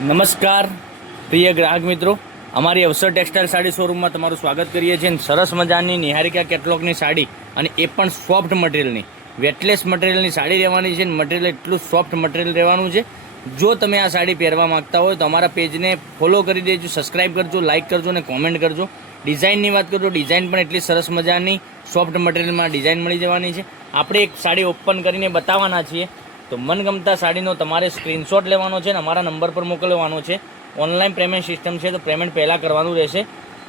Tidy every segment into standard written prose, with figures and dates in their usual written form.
નમસ્કાર પ્રિય ગ્રાહક મિત્રો, અમારી અવસર ટેક્સટાઇલ સાડી શોરૂમમાં તમારું સ્વાગત કરીએ છીએ. સરસ મજાની નિહારિકા કેટલોગની સાડી, અને એ પણ સોફ્ટ મટીરિયલની, વેટલેસ મટીરિયલની સાડી રહેવાની છે. મટીરિયલ એટલું સોફ્ટ મટીરિયલ રહેવાનું છે. જો તમે આ સાડી પહેરવા માગતા હોય તો અમારા પેજને ફોલો કરી દેજો, સબસ્ક્રાઈબ કરજો, લાઇક કરજો અને કોમેન્ટ કરજો. ડિઝાઇનની વાત કરજો, ડિઝાઇન પણ એટલી સરસ મજાની સોફ્ટ મટીરિયલમાં ડિઝાઇન મળી જવાની છે. આપણે એક સાડી ઓપન કરીને બતાવવાના છીએ. તો મનગમતા સાડીનો તમારે સ્ક્રીનશોટ લેવાનો છે અને અમારા નંબર પર મોકલવાનો છે. ઓનલાઈન પેમેન્ટ સિસ્ટમ છે, તો પેમેન્ટ પહેલાં કરવાનું રહેશે.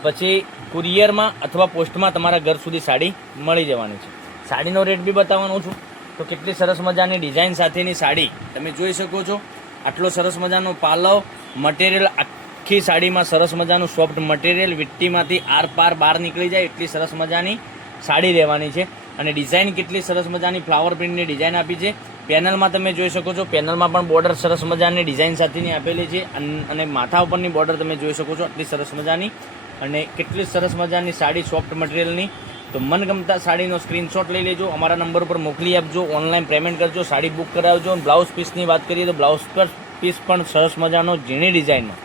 પછી કુરિયરમાં અથવા પોસ્ટમાં તમારા ઘર સુધી સાડી મળી જવાની છે. સાડીનો રેટ બી બતાવવાનો છું. તો કેટલી સરસ મજાની ડિઝાઇન સાથેની સાડી તમે જોઈ શકો છો. આટલો સરસ મજાનો પાલવ, મટીરિયલ આખી સાડીમાં સરસ મજાનું સોફ્ટ મટીરિયલ, વિટ્ટીમાંથી આર પાર બહાર નીકળી જાય એટલી સરસ મજાની સાડી રહેવાની છે. અને ડિઝાઇન કેટલી સરસ મજાની ફ્લાવર પ્રિન્ટની ડિઝાઇન આપી છે. પેનલમાં તમે જોઈ શકો છો, પેનલમાં પણ બોર્ડર સરસ મજાની ડિઝાઇન સાથેની આપેલી છે. અને માથા ઉપરની બોર્ડર તમે જોઈ શકો છો આટલી સરસ મજાની. અને કેટલી સરસ મજાની સાડી સોફ્ટ મટીરિયલની. તો મનગમતા સાડીનો સ્ક્રીનશોટ લઈ લેજો, અમારા નંબર પર મોકલી આપજો, ઓનલાઈન પેમેન્ટ કરજો, સાડી બુક કરાવજો. બ્લાઉઝ પીસની વાત કરીએ તો બ્લાઉઝ પીસ પણ સરસ મજાનો ઝીણી ડિઝાઇનમાં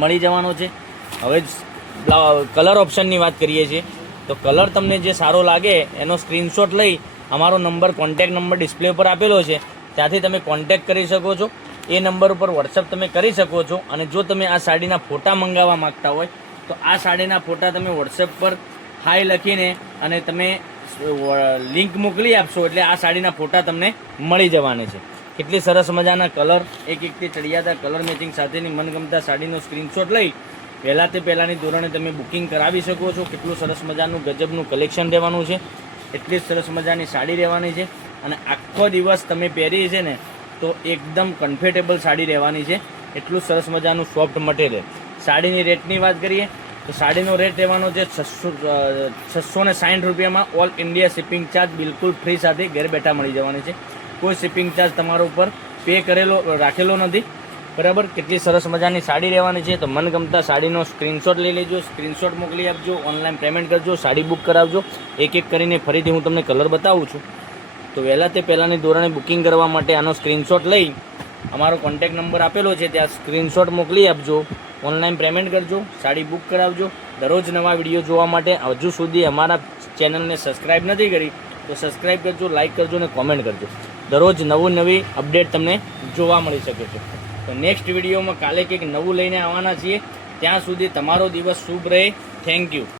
મળી જવાનો છે. હવે કલર ઓપ્શનની વાત કરીએ છીએ તો કલર તમને જે સારો લાગે એનો સ્ક્રીનશોટ લઈ અમારો નંબર, કોન્ટેક્ટ નંબર ડિસ્પ્લે ઉપર આપેલો છે, ત્યાંથી તમે કોન્ટેક્ટ કરી શકો છો. એ નંબર ઉપર વોટ્સઅપ તમે કરી શકો છો. અને જો તમે આ સાડીના ફોટા મંગાવવા માગતા હોય તો આ સાડીના ફોટા તમે વોટ્સએપ પર હાય લખીને અને તમે લિંક મોકલી આપશો એટલે આ સાડીના ફોટા તમને મળી જવાના છે. કેટલી સરસ મજાના કલર, એક એકથી ચડિયાતા કલર મેચિંગ સાથેની મનગમતા સાડીનો સ્ક્રીનશોટ લઈ પહેલાં તે પહેલાંની ધોરણે તમે બુકિંગ કરાવી શકો છો. કેટલું સરસ મજાનું ગજબનું કલેક્શન રહેવાનું છે. એટલી સરસ મજાની સાડી રહેવાની છે. અને આખો દિવસ તમે પહેરી છે ને તો એકદમ કમ્ફર્ટેબલ સાડી રહેવાની છે. એટલું સરસ મજાનું સોફ્ટ મટીરિયલ. સાડીની રેટની વાત કરીએ તો સાડીનો રેટ રહેવાનો છે 660 રૂપિયામાં. ઓલ ઇન્ડિયા શિપિંગ ચાર્જ બિલકુલ ફ્રી સાથે ઘરે બેઠા મળી જવાની છે. કોઈ શિપિંગ ચાર્જ તમારા ઉપર પે રાખેલો નથી. બરાબર, કેટલી સરસ મજાની સાડી રહેવાની છે. તો મનગમતા સાડીનો સ્ક્રીનશોટ લઈ લેજો, સ્ક્રીનશોટ મોકલી આપજો, ઓનલાઈન પેમેન્ટ કરજો, સાડી બુક કરાવજો. એક એક કરીને ફરીથી હું તમને કલર બતાવું છું. તો વહેલા તે પહેલાંની ધોરણે બુકિંગ કરવા માટે આનો સ્ક્રીનશોટ લઈ અમારો કોન્ટેક્ટ નંબર આપેલો છે ત્યાં સ્ક્રીનશોટ મોકલી આપજો, ઓનલાઈન પેમેન્ટ કરજો, સાડી બુક કરાવજો. દરરોજ નવા વિડીયો જોવા માટે હજુ સુધી અમારા ચેનલને સબસ્ક્રાઈબ નથી કરી તો સબસ્ક્રાઈબ કરજો, લાઇક કરજો અને કોમેન્ટ કરજો. દરરોજ નવી અપડેટ તમને જોવા મળી શકે છે. તો નેક્સ્ટ વિડીયોમાં કાલે કંઈક નવું લઈને આવવાના છીએ. ત્યાં સુધી તમારો દિવસ શુભ રહે. Thank you.